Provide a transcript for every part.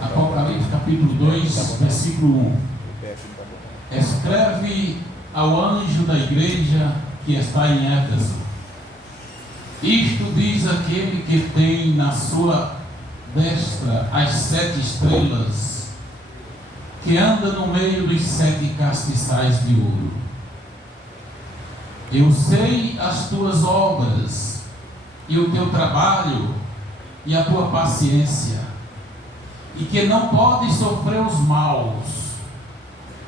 Apocalipse capítulo 2, versículo 1. Escreve ao anjo da igreja que está em Éfeso: isto diz aquele que tem na sua destra as 7 estrelas, que anda no meio dos 7 castiçais de ouro. Eu sei as tuas obras, e o teu trabalho, e a tua paciência, e que não podes sofrer os maus,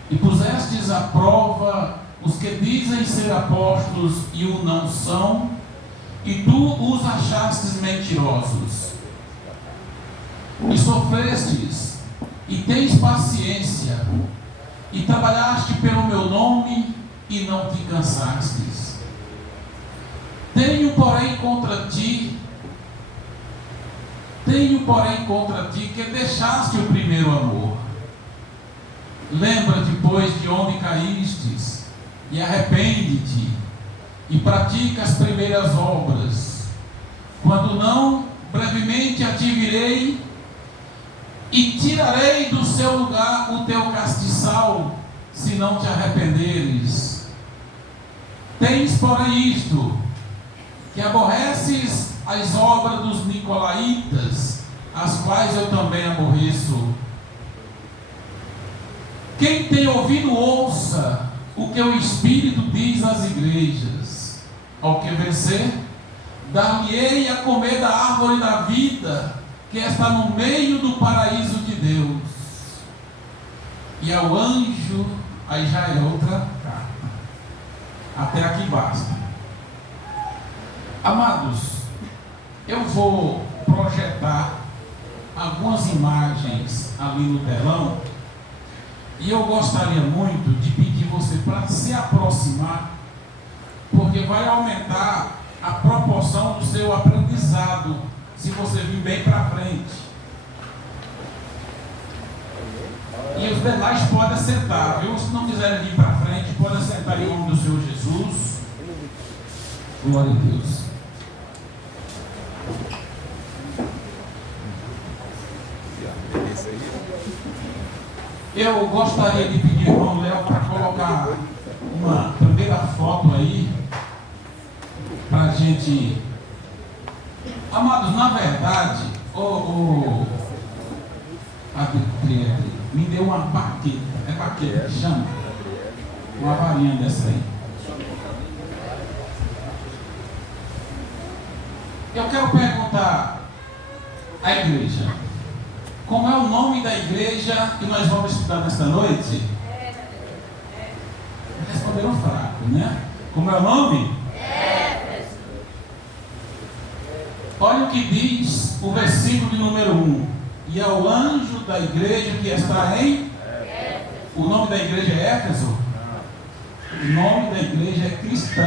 e pusestes à prova os que dizem ser apóstolos e o não são, e tu os achastes mentirosos. E sofrestes, e tens paciência, e trabalhaste pelo meu nome, e não te cansastes. Tenho, porém, contra ti que deixaste o primeiro amor. Lembra-te, pois, de onde caístes, e arrepende-te, e pratica as primeiras obras. Quando não, brevemente a te virei, e tirarei do seu lugar o teu castiçal, se não te arrependeres. Tens, porém, isto, que aborreces as obras dos nicolaítas, as quais eu também aborreço. Quem tem ouvido, ouça o que o Espírito diz às igrejas. Ao que vencer, dar-lhe-ei a comer da árvore da vida, que está no meio do paraíso de Deus. E ao anjo, aí já é outra carta. Até aqui basta. Amados, eu vou projetar algumas imagens ali no telão, e eu gostaria muito de pedir você para se aproximar, porque vai aumentar a proporção do seu aprendizado, se você vir bem para frente. E os demais podem sentar, viu? Se não quiserem vir para frente, podem sentar em nome do Senhor Jesus. Glória a Deus. Eu gostaria de pedir ao irmão Léo para colocar uma primeira foto aí, para a gente. Amados, na verdade, me deu uma baqueta, é baqueta que chama? Uma varinha dessa aí. Eu quero perguntar à igreja: como é o nome da igreja que nós vamos estudar nesta noite? Responderam fraco, né? Como é o nome? Olha o que diz o versículo de número 1. E ao anjo da igreja que está em... O nome da igreja é Éfeso? O nome da igreja é cristã.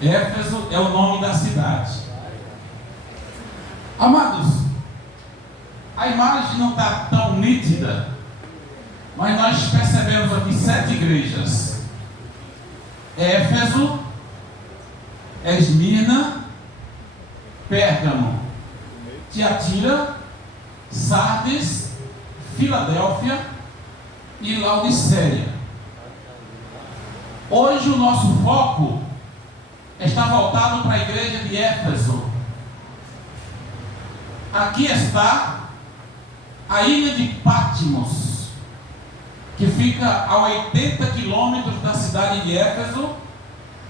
Éfeso é o nome da cidade. Amados, a imagem não está tão nítida, mas nós percebemos aqui 7 igrejas: Éfeso, Esmirna, Pérgamo, Tiatira, Sardes, Filadélfia e Laodiceia. Hoje o nosso foco está voltado para a igreja de Éfeso. Aqui está a ilha de Patmos, que fica a 80 quilômetros da cidade de Éfeso,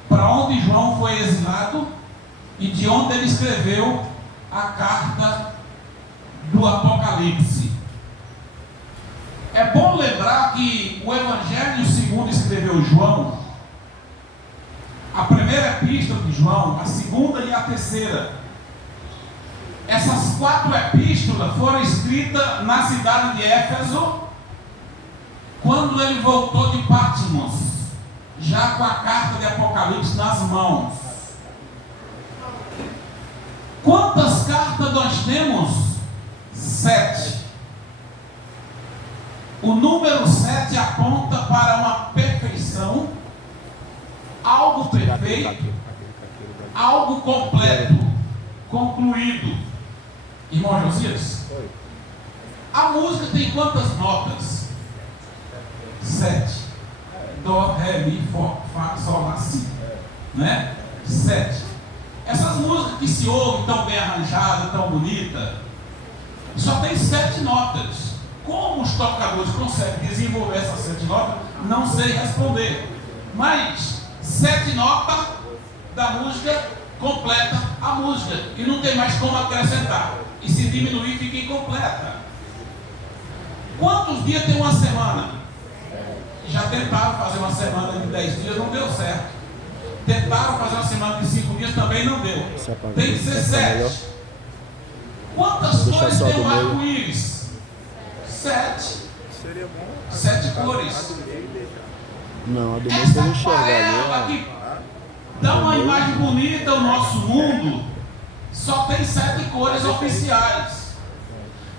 para onde João foi exilado e de onde ele escreveu a carta do Apocalipse. É bom lembrar que o Evangelho segundo escreveu João, a primeira epístola de João, a segunda e a terceira, essas 4 epístolas foram escritas na cidade de Éfeso, quando ele voltou de Patmos, já com a carta de Apocalipse nas mãos. Quantas cartas nós temos? 7. O número 7 aponta para uma perfeição, algo perfeito, algo completo, concluído. Irmão Josias, a música tem quantas notas? 7. Dó, Ré, Mi, Fá, Sol, Lá, Si. Né? 7. Essas músicas que se ouvem tão bem arranjadas, tão bonita, só tem 7 notas. Como os tocadores conseguem desenvolver essas 7 notas, não sei responder. Mas 7 notas da música completa a música. E não tem mais como acrescentar. E se diminuir, fica incompleta. Quantos dias tem uma semana? Já tentaram fazer uma semana de 10 dias, não deu certo. Tentaram fazer uma semana de 5 dias, também não deu. Tem que ser 7. Quantas cores tem o arco-íris? 7. 7 cores. Não, a do mês eu não enxergar. Aquarela que dá uma imagem bonita ao nosso mundo, só tem 7 cores oficiais.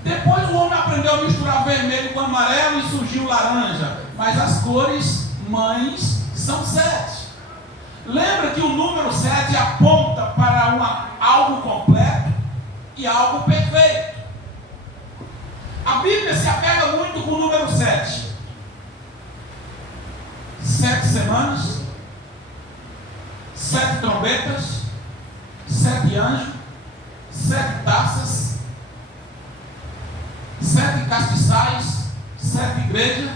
Depois o homem aprendeu a misturar vermelho com amarelo e surgiu laranja. Mas as cores mães são 7. Lembra que o número 7 aponta para algo completo e algo perfeito. A Bíblia se apega muito com o número 7. 7 semanas, 7 trombetas, 7 anjos, 7 taças, 7 castiçais, 7 igrejas.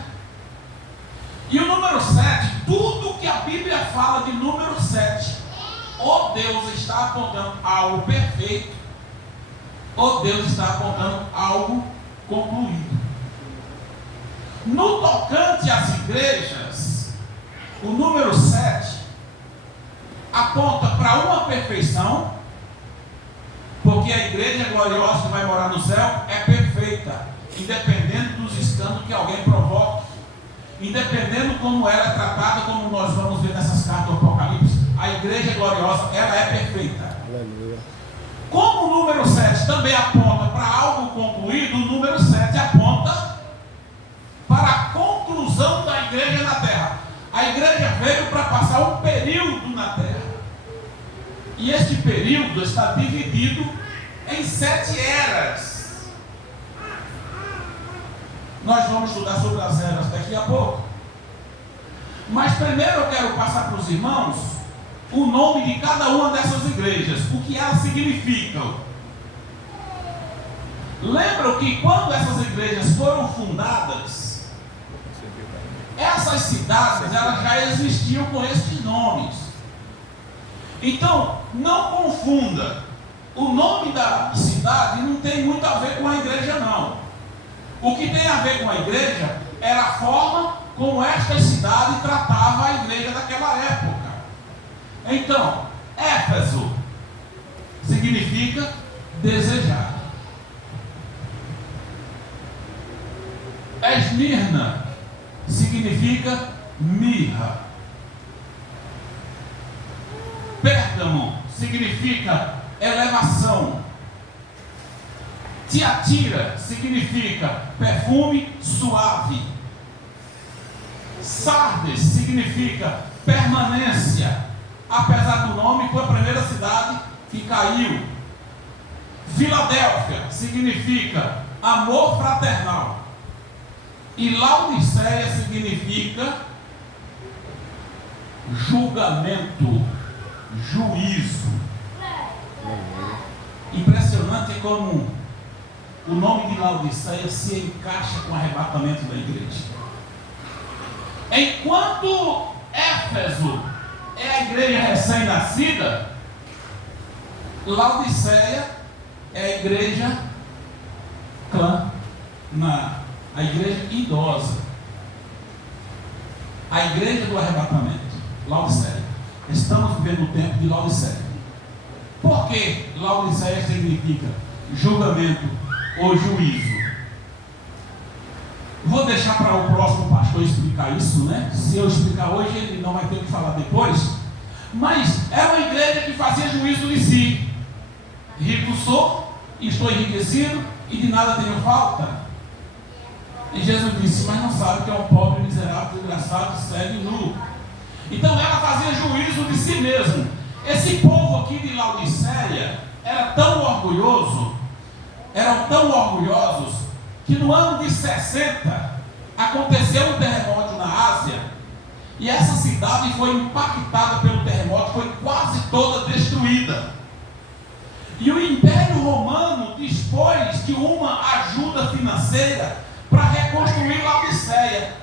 E o número 7, tudo que a Bíblia fala de número 7, ou Deus está apontando algo perfeito, ou Deus está apontando algo concluído. No tocante às igrejas, o número 7 aponta para uma perfeição, porque a igreja gloriosa que vai morar no céu é perfeita, independente dos escândalos que alguém provoque, independendo como ela é tratada, como nós vamos ver nessas cartas do Apocalipse. A igreja gloriosa, ela é perfeita. Aleluia. Como o número 7 também aponta para algo concluído, o número 7 aponta para a conclusão da igreja na terra. A igreja veio para passar um período na terra. E este período está dividido em 7 eras. Nós vamos estudar sobre as eras daqui a pouco. Mas primeiro eu quero passar para os irmãos o nome de cada uma dessas igrejas, o que elas significam. Lembram que quando essas igrejas foram fundadas, essas cidades elas já existiam com estes nomes. Então, não confunda. O nome da cidade não tem muito a ver com a igreja, não. O que tem a ver com a igreja era a forma como esta cidade tratava a igreja daquela época. Então, Éfeso significa desejado. Esmirna significa mirra. Pérgamo significa elevação. Tiatira significa perfume suave. Sardes significa permanência. Apesar do nome, foi a primeira cidade que caiu. Filadélfia significa amor fraternal. E Laodiceia significa julgamento, juízo. Impressionante como o nome de Laodiceia se encaixa com o arrebatamento da igreja. Enquanto Éfeso é a igreja recém-nascida, Laodiceia é a igreja a igreja idosa, a igreja do arrebatamento, Laodiceia. Estamos vivendo o tempo de Laodiceia. Por que Laodiceia significa julgamento ou juízo? Vou deixar para o próximo pastor explicar isso, né? Se eu explicar hoje, ele não vai ter o que falar depois. Mas é uma igreja que fazia juízo de si. Rico sou, estou enriquecido e de nada tenho falta. E Jesus disse, mas não sabe que é um pobre, miserável, desgraçado, cego e nu. Então ela fazia juízo de si mesmo. Esse povo aqui de Laodiceia era tão orgulhoso, eram tão orgulhosos que no ano de 60 aconteceu um terremoto na Ásia e essa cidade foi impactada pelo terremoto, foi quase toda destruída. E o Império Romano dispôs de uma ajuda financeira para reconstruir Laodiceia.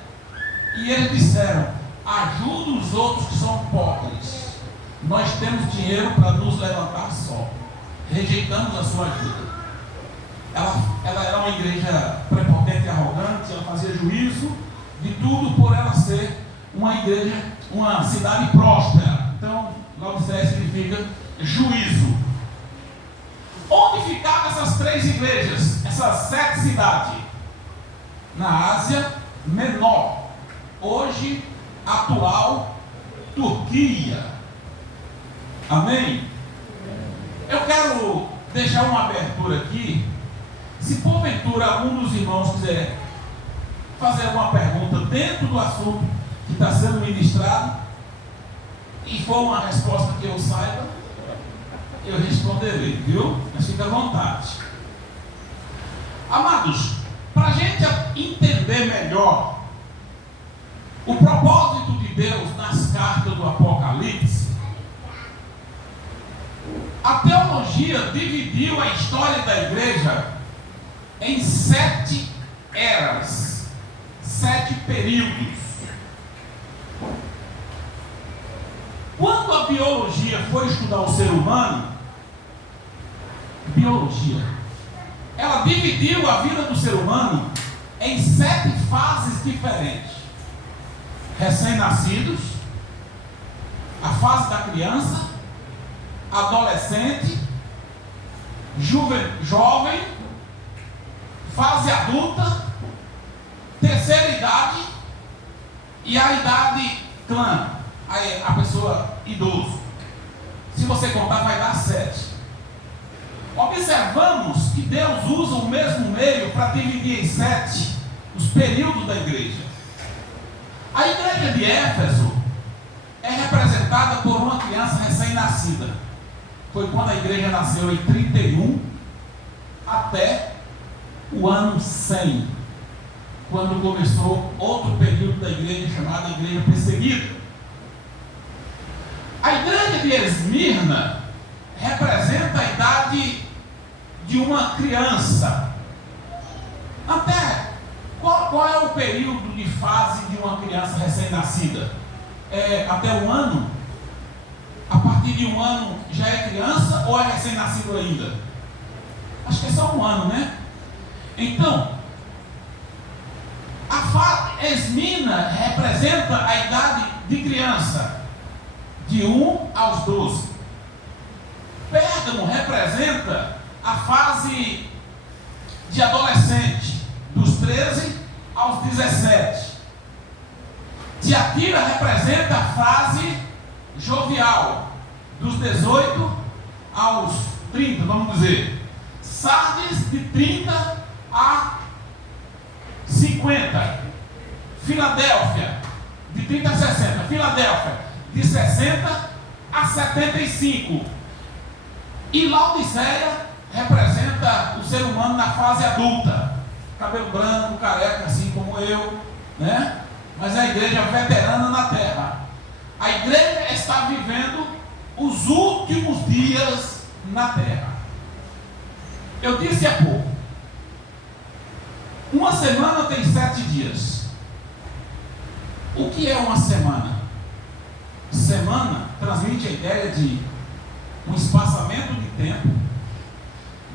E eles disseram: ajuda os outros que são pobres. Nós temos dinheiro para nos levantar só. Rejeitamos a sua ajuda. Ela era uma igreja prepotente e arrogante, ela fazia juízo de tudo por ela ser uma igreja, uma cidade próspera. Então, Laodiceia significa juízo. Onde ficavam essas 3 igrejas, essas 7 cidades? Na Ásia Menor, hoje atual Turquia. Amém? Eu quero deixar uma abertura aqui. Se porventura algum dos irmãos quiser fazer alguma pergunta dentro do assunto que está sendo ministrado e for uma resposta que eu saiba, eu responderei, viu? Mas fica à vontade. Amados, para a gente entender melhor o propósito de Deus nas cartas do Apocalipse, a teologia dividiu a história da igreja em 7 eras, 7 períodos. Quando a biologia foi estudar o ser humano, ela dividiu a vida do ser humano em 7 fases diferentes: recém-nascidos, a fase da criança, adolescente, jovem, fase adulta, terceira idade e a idade clã, a pessoa idoso. Se você contar, vai dar 7. Observamos que Deus usa o mesmo meio para dividir em 7 os períodos da igreja. A igreja de Éfeso é representada por uma criança recém-nascida. Foi quando a igreja nasceu em 31 até o ano 100, quando começou outro período da igreja chamada igreja perseguida. A igreja de Esmirna representa a idade de uma criança. Até qual é o período de fase de uma criança recém-nascida? Até 1 ano? A partir de 1 ano já é criança ou é recém-nascido ainda? Acho que é só 1 ano, né? Então, a Esmirna representa a idade de criança, de 1 aos 12. Pérgamo representa a fase de adolescente, dos 13 aos 17. Tiatira representa a fase jovial, dos 18 aos 30, vamos dizer. Sardes, de 30 a 50. Filadélfia, de 30 a 60. Filadélfia, de 60 a 75. E Laodiceia representa o ser humano na fase adulta. Cabelo branco, careca, assim como eu, né? Mas a igreja veterana na terra. A igreja está vivendo os últimos dias na terra. Eu disse há pouco, uma semana tem 7 dias. O que é uma semana? Semana transmite a ideia de um espaçamento de tempo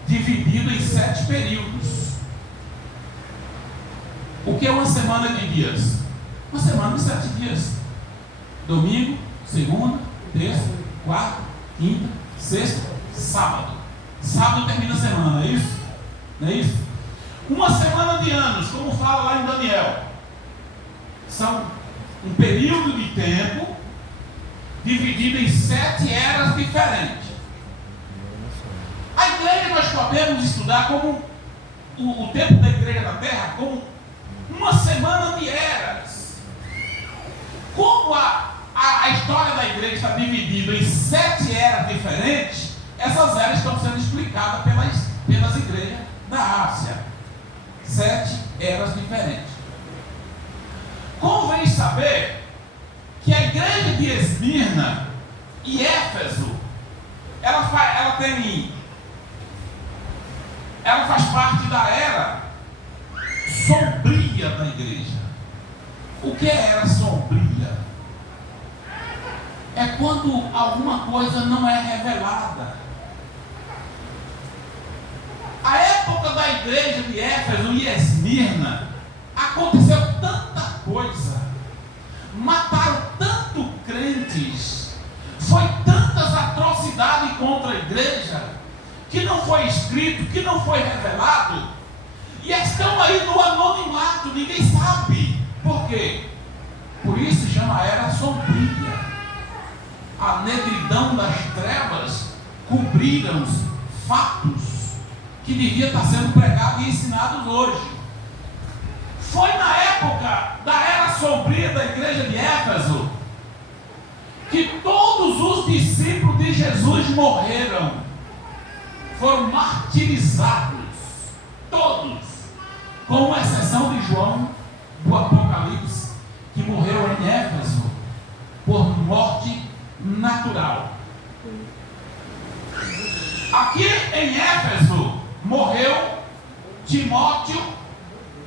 dividido em 7 períodos. O que é uma semana de dias? Uma semana de 7 dias. Domingo, segunda, terça, quarta, quinta, sexta, sábado. Sábado termina a semana, não é isso? Não é isso? Uma semana de anos, como fala lá em Daniel, são um período de tempo dividido em 7 eras diferentes. A igreja nós podemos estudar como o tempo da igreja na terra como uma semana de eras. Como a história da igreja está dividida em 7 eras diferentes, essas eras estão sendo explicadas pelas igrejas da Ásia. 7 eras diferentes. Convém saber que a igreja de Esmirna e Éfeso, ela faz parte da era sombria da igreja. O que é era sombria? É quando alguma coisa não é revelada. A época da igreja de Éfeso e Esmirna aconteceu tanta coisa, mataram tanto crentes, foi tantas atrocidades contra a igreja, que não foi escrito, que não foi revelado, e estão aí no anonimato, ninguém sabe. Por quê? Por isso se chama era sombria. A negridão das trevas cobriram os fatos que deviam estar sendo pregados e ensinados hoje. Foi na época da era sombria da igreja de Éfeso que todos os discípulos de Jesus morreram, foram martirizados, todos, com exceção de João do Apocalipse, que morreu em Éfeso por morte natural. Aqui em Éfeso morreu Timóteo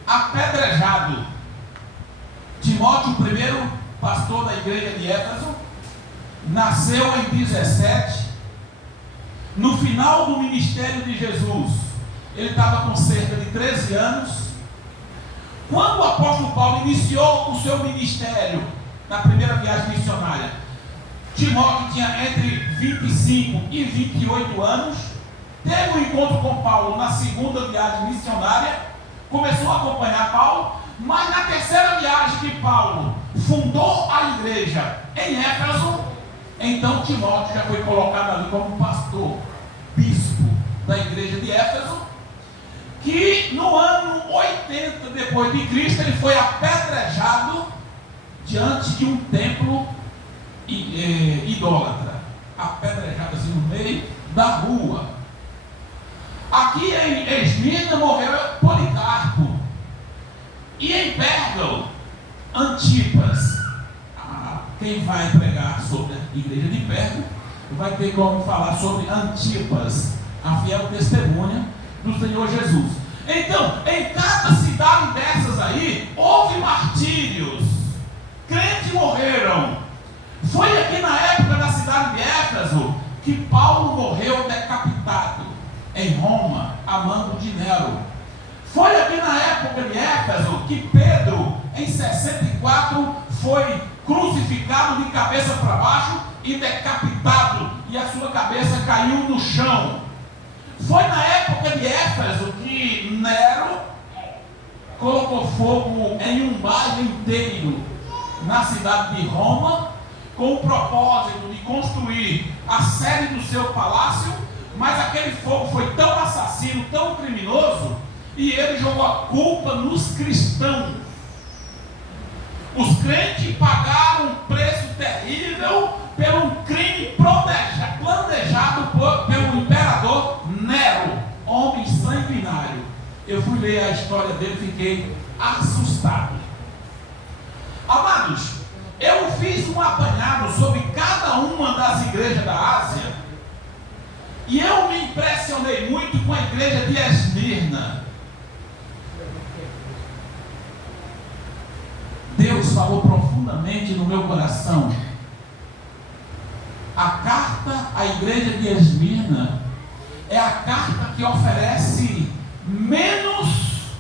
apedrejado. Timóteo, o primeiro pastor da igreja de Éfeso, nasceu em 17. No final do ministério de Jesus, ele estava com cerca de 13 anos. Quando o apóstolo Paulo iniciou o seu ministério na primeira viagem missionária, Timóteo tinha entre 25 e 28 anos. Teve um encontro com Paulo na segunda viagem missionária, começou a acompanhar Paulo, mas na terceira viagem que Paulo fundou a igreja em Éfeso, então Timóteo já foi colocado ali como pastor, bispo da igreja de Éfeso, que no ano 80 depois de Cristo ele foi apedrejado diante de um templo idólatra, apedrejado assim no meio da rua. Aqui em Esmirna morreu Policarpo, e em Pérgamo, Antipas. Quem vai pregar sobre a igreja de Pérgamo vai ter como falar sobre Antipas, a fiel testemunha do Senhor Jesus. Então, em cada cidade dessas aí, houve martírios, crentes morreram. Foi aqui na época da cidade de Éfeso que Paulo morreu decapitado em Roma, a mando de Nero. Foi aqui na época de Éfeso que Pedro, em 64, foi crucificado de cabeça para baixo e decapitado, e a sua cabeça caiu no chão. Foi na época de Éfeso que Nero colocou fogo em um bairro inteiro na cidade de Roma, com o propósito de construir a sede do seu palácio, mas aquele fogo foi tão assassino, tão criminoso, e ele jogou a culpa nos cristãos. Os crentes pagaram um preço terrível pelo crime planejado pelo imperador Nero, homem sanguinário. Eu fui ler a história dele e fiquei assustado. Amados, eu fiz um apanhado sobre cada uma das igrejas da Ásia, e eu me impressionei muito com a igreja de Esmirna. Deus falou profundamente no meu coração. A carta à igreja de Esmirna é a carta que oferece menos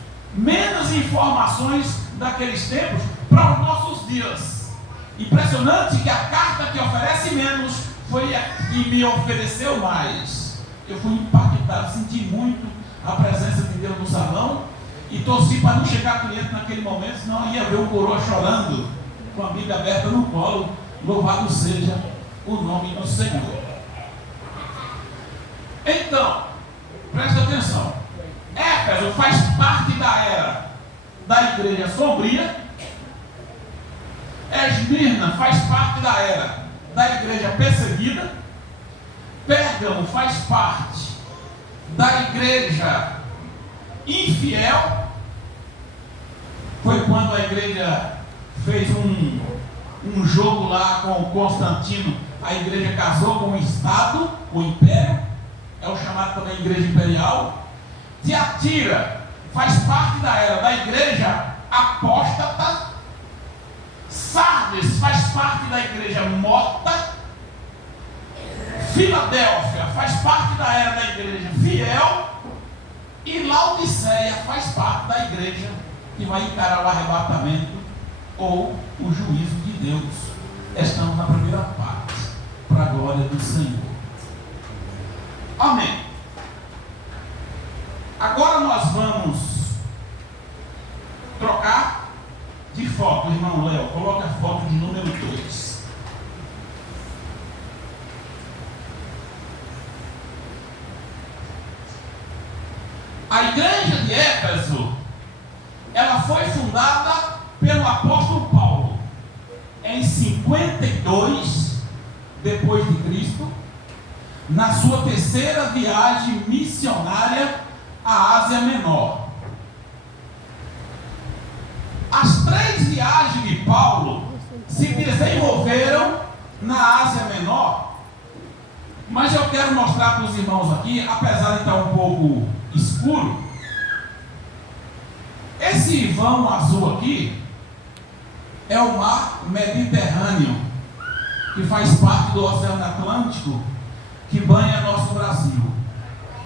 informações daqueles tempos para os nossos dias. Impressionante que a carta que oferece menos foi a que me ofereceu mais. Eu fui impactado, senti muito a presença de Deus no salão e torci para não chegar cliente naquele momento, senão ia ver o coroa chorando com a Bíblia aberta no colo. Louvado seja o nome do Senhor. Então, presta atenção. Éfeso faz parte da era da igreja sombria. Esmirna faz parte da era da igreja perseguida. Pérgamo faz parte da igreja infiel. Foi quando a igreja fez um jogo lá com o Constantino. A igreja casou com o Estado, com o Império. É o chamado também igreja imperial. Tiatira faz parte da era da igreja apóstata. Sardes faz parte da igreja morta. Filadélfia faz parte da era da igreja fiel. E Laodiceia faz parte da igreja que vai encarar o arrebatamento ou o juízo de Deus. Estamos na primeira parte, para a glória do Senhor. Amém. Agora nós vamos trocar de foto, irmão Léo. Coloca a foto de número 2. A igreja de Éfeso, ela foi fundada pelo apóstolo Paulo em 52 depois de Cristo, na sua terceira viagem missionária à Ásia Menor. As 3 viagens de Paulo se desenvolveram na Ásia Menor, mas eu quero mostrar para os irmãos aqui, apesar de estar um pouco escuro, esse vão azul aqui é o mar Mediterrâneo, que faz parte do Oceano Atlântico, que banha nosso Brasil.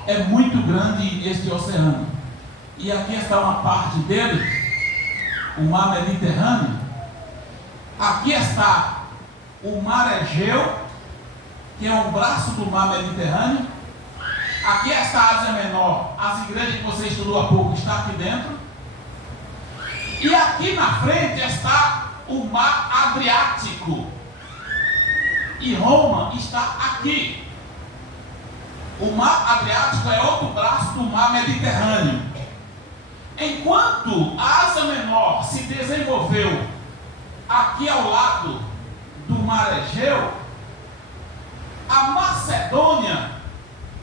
É muito grande este oceano. E aqui está uma parte dele, o mar Mediterrâneo. Aqui está o mar Egeu, que é um braço do mar Mediterrâneo. Aqui está a Ásia Menor. As igrejas que você estudou há pouco estão aqui dentro. E aqui na frente está o mar Adriático. E Roma está aqui. O mar Adriático é outro braço do mar Mediterrâneo. Enquanto a Ásia Menor se desenvolveu aqui ao lado do mar Egeu, a Macedônia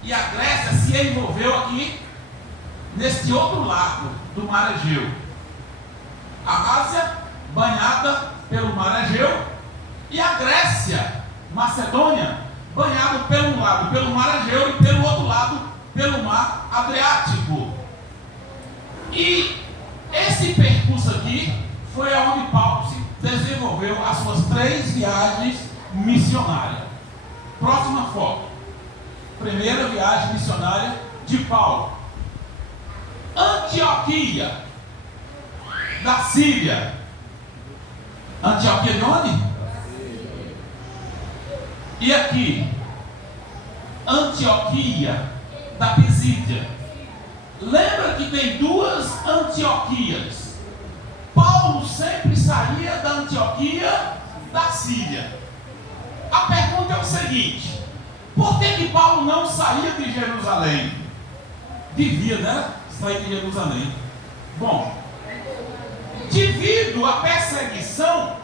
e a Grécia se envolveu aqui neste outro lado do mar Egeu. A Ásia banhada pelo mar Egeu e a Grécia, Macedônia, banhado pelo lado pelo mar Egeu e pelo outro lado pelo mar Adriático. E esse percurso aqui foi onde Paulo se desenvolveu as suas 3 viagens missionárias. Próxima foto. Primeira viagem missionária de Paulo. Antioquia da Síria. Antioquia de onde? E aqui, Antioquia da Pisídia. Lembra que tem 2 Antioquias. Paulo sempre saía da Antioquia da Síria. A pergunta é o seguinte: por que Paulo não saía de Jerusalém? Devia, né? Sair de Jerusalém. Bom, devido à perseguição,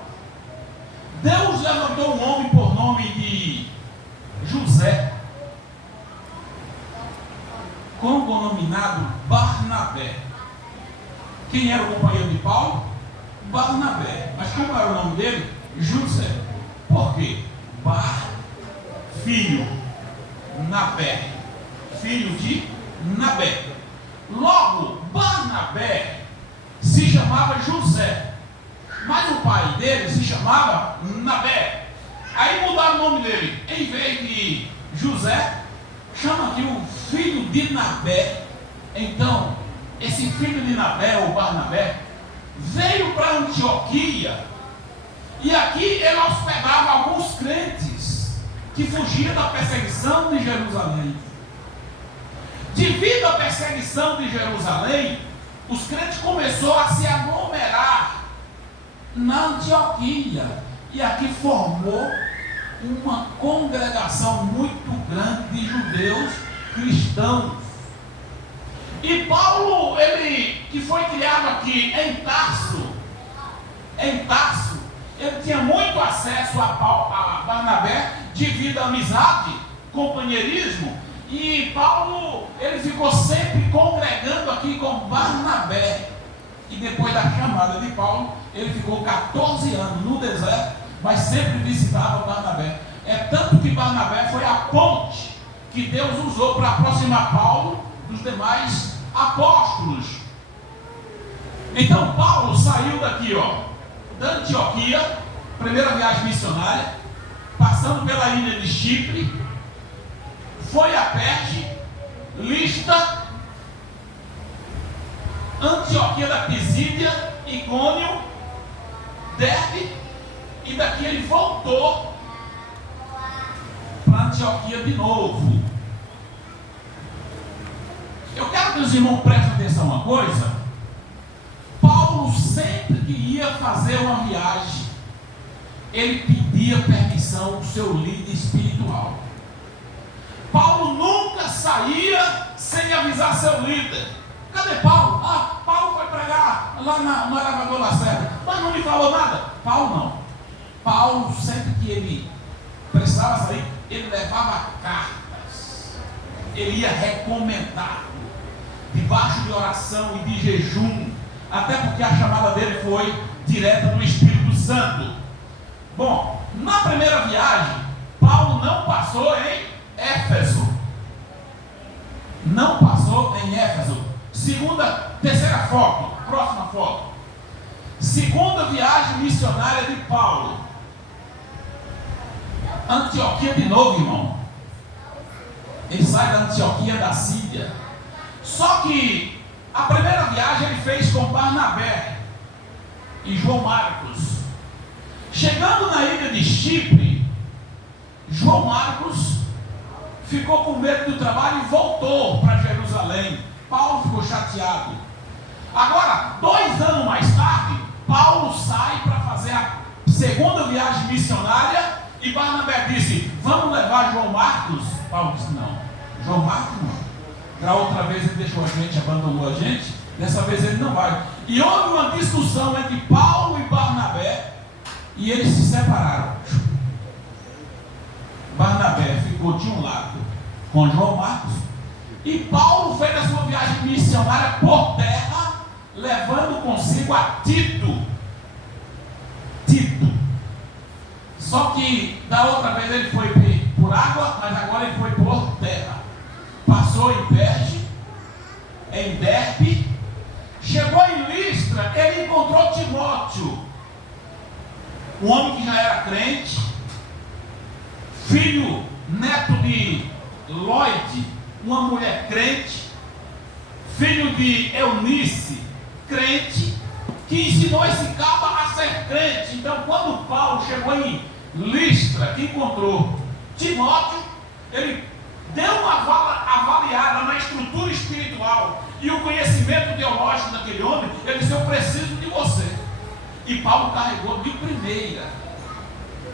Deus levantou um homem por nome de José, cognominado Barnabé. Quem era o companheiro de Paulo? Barnabé. Mas como era o nome dele? José. Por quê? Bar, filho, Nabé, filho de Nabé. Logo, Barnabé se chamava José, mas o pai dele se chamava Nabé. Aí mudaram o nome dele. Em vez de José, chama aqui o filho de Nabé. Então, esse filho de Nabé, ou Barnabé, veio para Antioquia. E aqui ele hospedava alguns crentes que fugiam da perseguição de Jerusalém. Devido à perseguição de Jerusalém, os crentes começaram a se aglomerar na Antioquia. E aqui formou uma congregação muito grande de judeus cristãos. E Paulo, ele que foi criado aqui em Tarso, ele tinha muito acesso a Barnabé devido à amizade, companheirismo. E Paulo, ele ficou sempre congregando aqui com e depois da chamada de Paulo, ele ficou 14 anos no deserto, mas sempre visitava Barnabé. É tanto que Barnabé foi a ponte que Deus usou para aproximar Paulo dos demais apóstolos. Então Paulo saiu daqui, da Antioquia, primeira viagem missionária, passando pela ilha de Chipre, foi a Perge, Listra, Antioquia da Pisídia, Icônio, Derbe, e daqui ele voltou para Antioquia de novo. Eu quero que os irmãos prestem atenção uma coisa. Paulo sempre que ia fazer uma viagem, ele pedia permissão do seu líder espiritual. Paulo nunca saía sem avisar seu líder. Cadê Paulo? Paulo foi pregar lá no elevador Lacerda, mas não me falou nada. Paulo não. Paulo, sempre que ele precisava sair, ele levava cartas. Ele ia recomendar, debaixo de oração e de jejum, até porque a chamada dele foi direta do Espírito Santo. Bom, na primeira viagem, Paulo não passou em Éfeso. Não passou em Éfeso. Terceira foto, próxima foto. Segunda viagem missionária de Paulo. Antioquia de novo, irmão. Ele sai da Antioquia da Síria. Só que a primeira viagem ele fez com Barnabé e João Marcos. Chegando na ilha de Chipre, João Marcos ficou com medo do trabalho e voltou para Jerusalém. Paulo ficou chateado. Agora, 2 anos mais tarde, Paulo sai para fazer a segunda viagem missionária e Barnabé disse: vamos levar João Marcos? Paulo disse: não, João Marcos não. Da outra vez ele deixou a gente, abandonou a gente, dessa vez ele não vai. E houve uma discussão entre Paulo e Barnabé e eles se separaram. Barnabé ficou de um lado com João Marcos e Paulo fez a sua viagem missionária por terra, levando consigo a Tito. Só que da outra vez ele foi por água, mas agora ele foi por terra. Passou em Perge, em Derbe, chegou em Listra, ele encontrou Timóteo, um homem que já era crente, filho, neto de Lloyd, uma mulher crente, filho de Eunice, crente, que ensinou esse cabo a ser crente. Então, quando Paulo chegou em Listra, que encontrou Timóteo, ele deu uma avaliada na estrutura espiritual e o conhecimento teológico daquele homem. Ele disse: eu preciso de você. E Paulo carregou de primeira.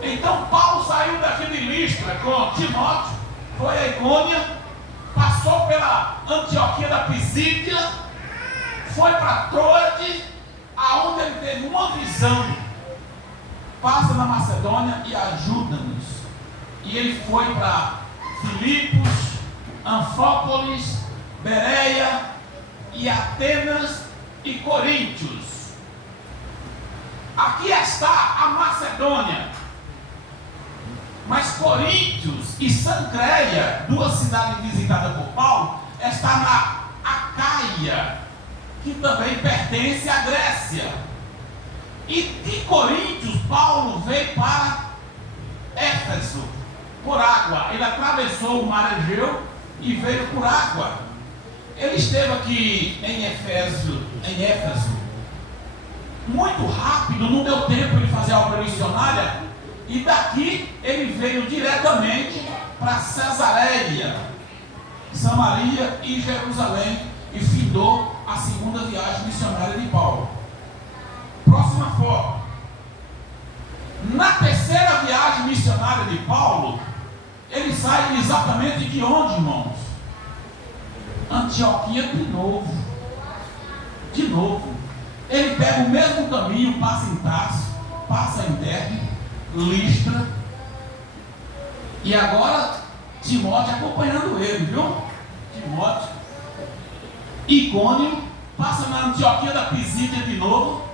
Então Paulo saiu daqui de Listra com Timóteo, foi a Icônia, passou pela Antioquia da Pisídia, foi para Troade, aonde ele teve uma visão: passa na Macedônia e ajuda-nos. E ele foi para Filipos, Anfípolis, Bereia e Atenas e Coríntios. Aqui está a Macedônia, mas Coríntios e Sancreia, 2 cidades visitadas por Paulo, está na Acaia, que também pertence à Grécia. E de Coríntios, Paulo veio para Éfeso por água. Ele atravessou o mar Egeu e veio por água. Ele esteve aqui em Éfeso muito rápido, não deu tempo de fazer a obra missionária, e daqui ele veio diretamente para Cesareia, Samaria e Jerusalém, e findou a segunda viagem missionária de Paulo. Próxima foto. Na terceira viagem missionária de Paulo, ele sai exatamente de onde, irmãos? Antioquia de novo. Ele pega o mesmo caminho, passa em Tarso, passa em Derbe, Listra, e agora Timóteo acompanhando ele, viu? Timóteo, Icônio, passa na Antioquia da Pisídia de novo.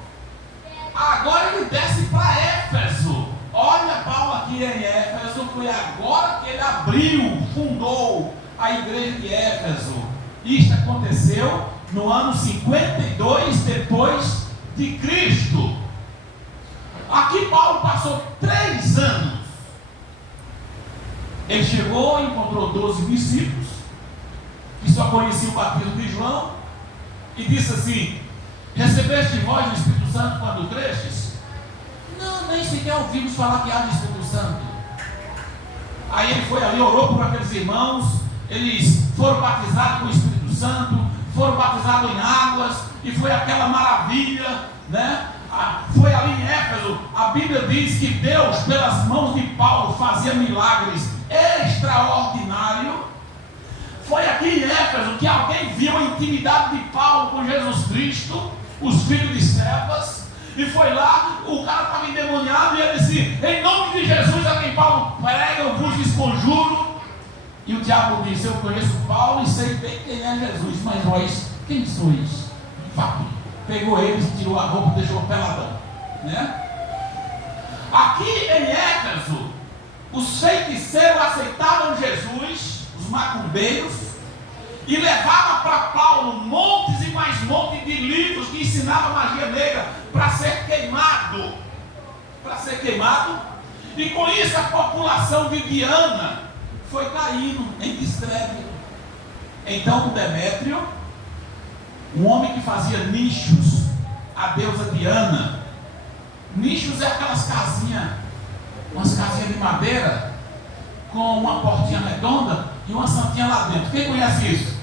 Agora ele desce para Éfeso. Olha Paulo aqui em Éfeso, foi agora que ele abriu, fundou a igreja de Éfeso. Isto aconteceu no ano 52 depois de Cristo. Aqui Paulo passou 3 anos. Ele chegou, encontrou 12 discípulos, que só conheciam o batismo de João, e disse assim: recebeste vós o Espírito Santo quando crestes? Não, nem sequer ouvimos falar que há o Espírito Santo. Aí ele foi ali, orou por aqueles irmãos, eles foram batizados com o Espírito Santo, foram batizados em águas, e foi aquela maravilha, né? Foi ali em Éfeso, a Bíblia diz que Deus, pelas mãos de Paulo, fazia milagres extraordinários. Foi aqui em Éfeso que alguém viu a intimidade de Paulo com Jesus Cristo, os filhos de Cefas, e foi lá, o cara estava endemoniado, e ele disse: em nome de Jesus a quem Paulo prega, eu vos desconjuro. E o diabo disse: eu conheço Paulo e sei bem quem é Jesus, mas vós, quem sois? Pegou eles, tirou a roupa e deixou o peladão, né? Aqui em Éfeso, os feiticeiros aceitavam Jesus, os macumbeiros, e levavam para Paulo montes e mais montes de livros que ensinavam magia negra para ser queimado, e com isso a população de Diana foi caindo em descrédito. Então o Demétrio, um homem que fazia nichos à deusa Diana. Nichos é aquelas casinhas, umas casinhas de madeira com uma portinha redonda e uma santinha lá dentro. Quem conhece isso?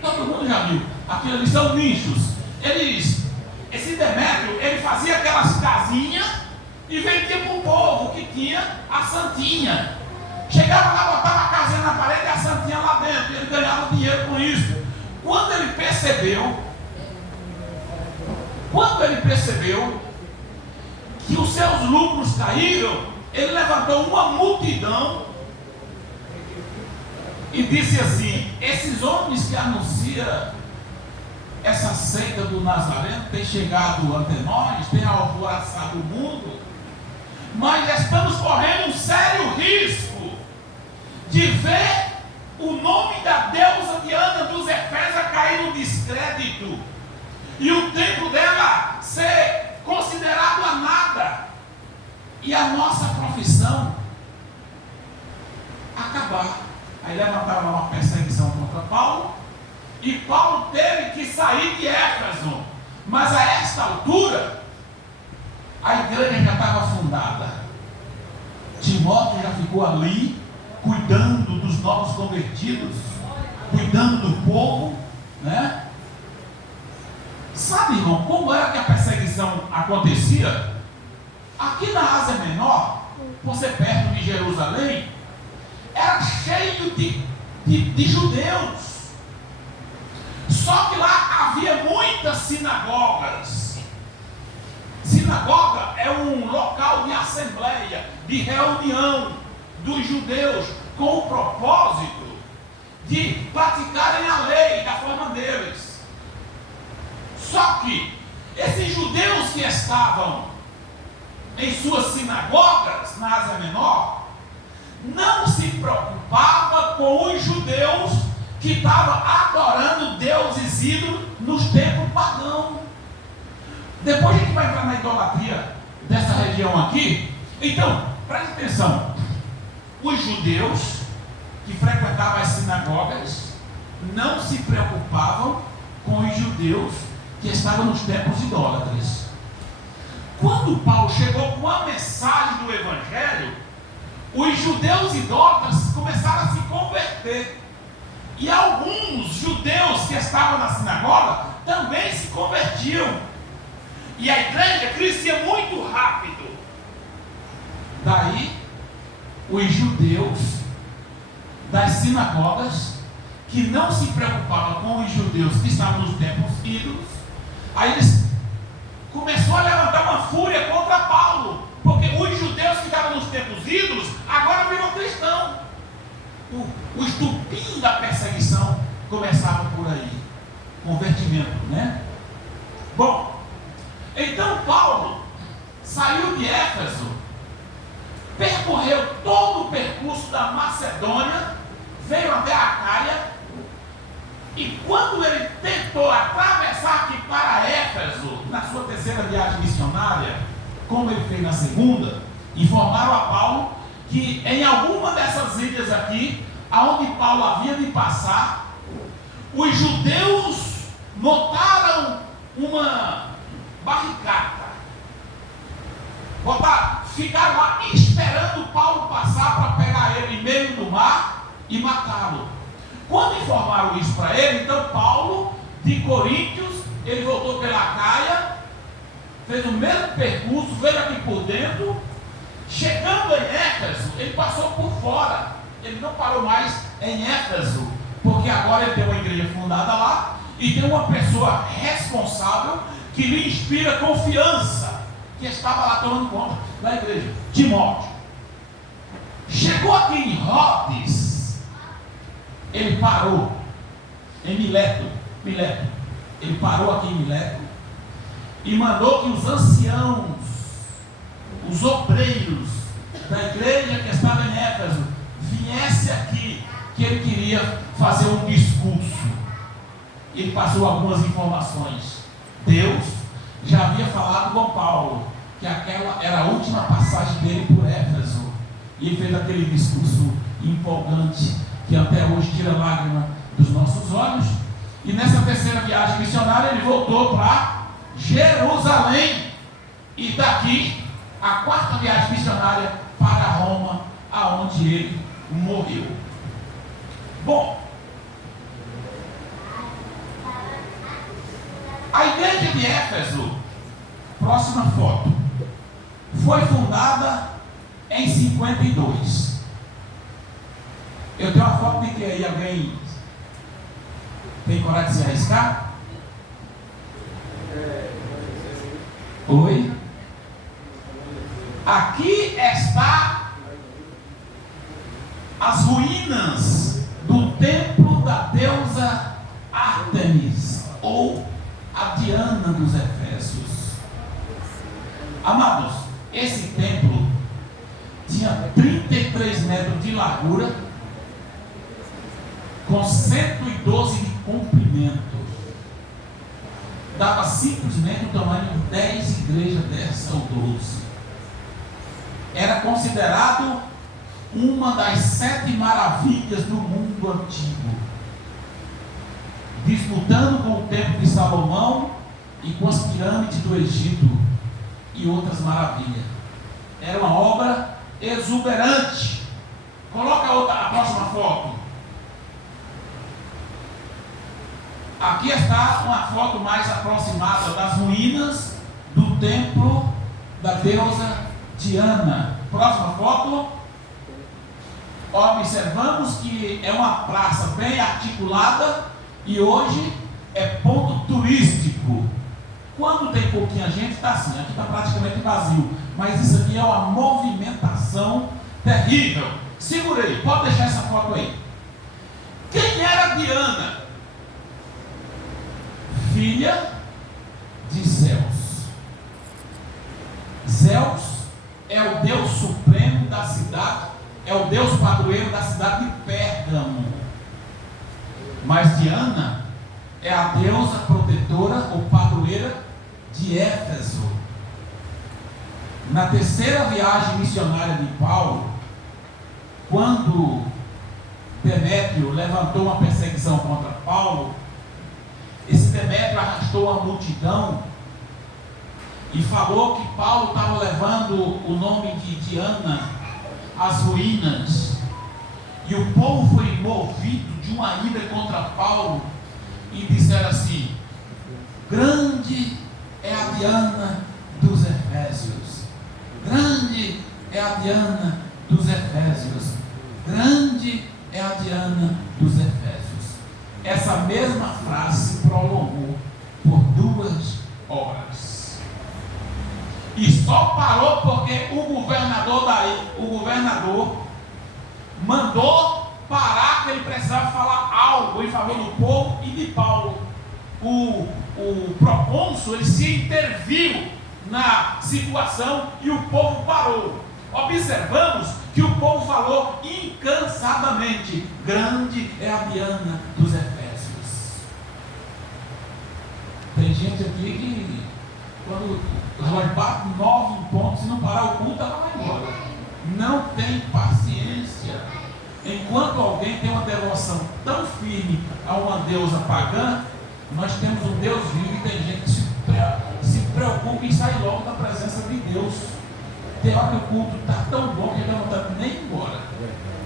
Todo mundo já viu. Aquilo ali são nichos. Esse Demétrio, ele fazia aquelas casinhas e vendia para o povo que tinha a santinha. Chegava lá, botava a casinha na parede e a santinha lá dentro. E ele ganhava dinheiro com isso. Quando ele percebeu que os seus lucros caíram, ele levantou uma multidão e disse assim: esses homens que anunciam essa seita do Nazareno têm chegado ante nós, têm alvoraçado o mundo, mas estamos correndo um sério risco de ver o nome da deusa Diana dos Efésios cair no descrédito e o templo dela ser considerado a nada e a nossa profissão acabar. Aí levantaram uma perseguição contra Paulo e Paulo teve que sair de Éfeso, mas a esta altura a igreja já estava fundada. Timóteo já ficou ali cuidando dos novos convertidos, cuidando do povo, né? Sabe, irmão, como era que a perseguição acontecia? Aqui na Ásia Menor, por ser perto de Jerusalém, era cheio de judeus. Só que lá havia muitas sinagogas. Sinagoga é um local de assembleia, de reunião dos judeus, com o propósito de praticarem a lei da forma deles. Só que esses judeus que estavam em suas sinagogas na Ásia Menor não se preocupavam com os judeus que estavam adorando deuses ídolos nos templos pagãos. Depois a gente vai entrar na idolatria dessa região aqui. Então, preste atenção. Os judeus que frequentavam as sinagogas não se preocupavam com os judeus que estavam nos templos idólatras. Quando Paulo chegou com a mensagem do Evangelho, os judeus idólatras começaram a se converter. E alguns judeus que estavam na sinagoga também se convertiam. E a igreja crescia muito rápido. Daí, os judeus das sinagogas, que não se preocupavam com os judeus que estavam nos templos ídolos, aí eles começou a levantar uma fúria contra Paulo, porque os judeus que estavam nos templos ídolos agora viram cristão. O estupim da perseguição começava por aí, convertimento, né? Bom, então Paulo saiu de Éfeso, percorreu todo o percurso da Macedônia, veio até a Acaia, e quando ele tentou atravessar aqui para Éfeso, na sua terceira viagem missionária, como ele fez na segunda, informaram a Paulo que em alguma dessas ilhas aqui, aonde Paulo havia de passar, os judeus montaram uma barricada. Ficaram lá esperando Paulo passar para pegar ele em meio do mar e matá-lo. Quando informaram isso para ele, então Paulo, de Coríntios, ele voltou pela Acaia, fez o mesmo percurso, veio aqui por dentro. Chegando em Éfeso, ele passou por fora, ele não parou mais em Éfeso, porque agora ele tem uma igreja fundada lá e tem uma pessoa responsável que lhe inspira confiança, que estava lá tomando conta da igreja, Timóteo. Chegou aqui em Rhodes, ele parou em Mileto, ele parou aqui em Mileto e mandou que os anciãos, os obreiros da igreja que estava em Éfeso viesse aqui, que ele queria fazer um discurso. Ele passou algumas informações. Deus já havia falado com Paulo que aquela era a última passagem dele por Éfeso, e ele fez aquele discurso empolgante que até hoje tira lágrima dos nossos olhos. E nessa terceira viagem missionária ele voltou para Jerusalém, e daqui a quarta viagem missionária para Roma, aonde ele morreu. Bom, a igreja de Éfeso, próxima foto, foi fundada em 52. Eu tenho uma foto de que aí alguém tem coragem de se arriscar? Oi? Aqui está as ruínas do templo da deusa Ártemis, ou a Diana dos Efésios. Amados, esse templo tinha 33 metros de largura, com 112 de comprimento. Dava simplesmente o tamanho de 10 igrejas dessa ou 12. Era considerado uma das 7 maravilhas do mundo antigo, disputando com o templo de Salomão e com as pirâmides do Egito e outras maravilhas. Era uma obra exuberante. Coloca a próxima foto. Aqui está uma foto mais aproximada das ruínas do templo da deusa Diana. Próxima foto. Observamos que é uma praça bem articulada e hoje é ponto turístico. Quando tem pouquinha gente, está assim, aqui está praticamente vazio, mas isso aqui é uma movimentação terrível. Segurei, pode deixar essa foto aí. Quem era Diana? Filha de Zeus. Zeus é o Deus supremo da cidade, é o Deus padroeiro da cidade de Pérgamo. Mas Diana é a deusa protetora ou padroeira de Éfeso. Na terceira viagem missionária de Paulo, quando Demétrio levantou uma perseguição contra Paulo, esse Demétrio arrastou a multidão e falou que Paulo estava levando o nome de Diana às ruínas, e o povo foi movido de uma ira contra Paulo e disseram assim: grande é a Diana dos Efésios, grande é a Diana dos Efésios, grande é a Diana dos Efésios. Essa mesma frase se prolongou por 2 horas. E só parou porque o governador mandou parar, que ele precisava falar algo em favor do povo e de Paulo. O o procônsul, ele se interviu na situação e o povo parou. Observamos que o povo falou incansadamente: grande é a Diana dos Efésios. Tem gente aqui que, quando os relógios batem 9 pontos, se não parar o culto, ela vai embora. Não tem paciência. Enquanto alguém tem uma devoção tão firme a uma deusa pagã, nós temos um Deus vivo e tem gente que se preocupa em sair logo da presença de Deus. Tem hora que o culto está tão bom que ele não está nem embora.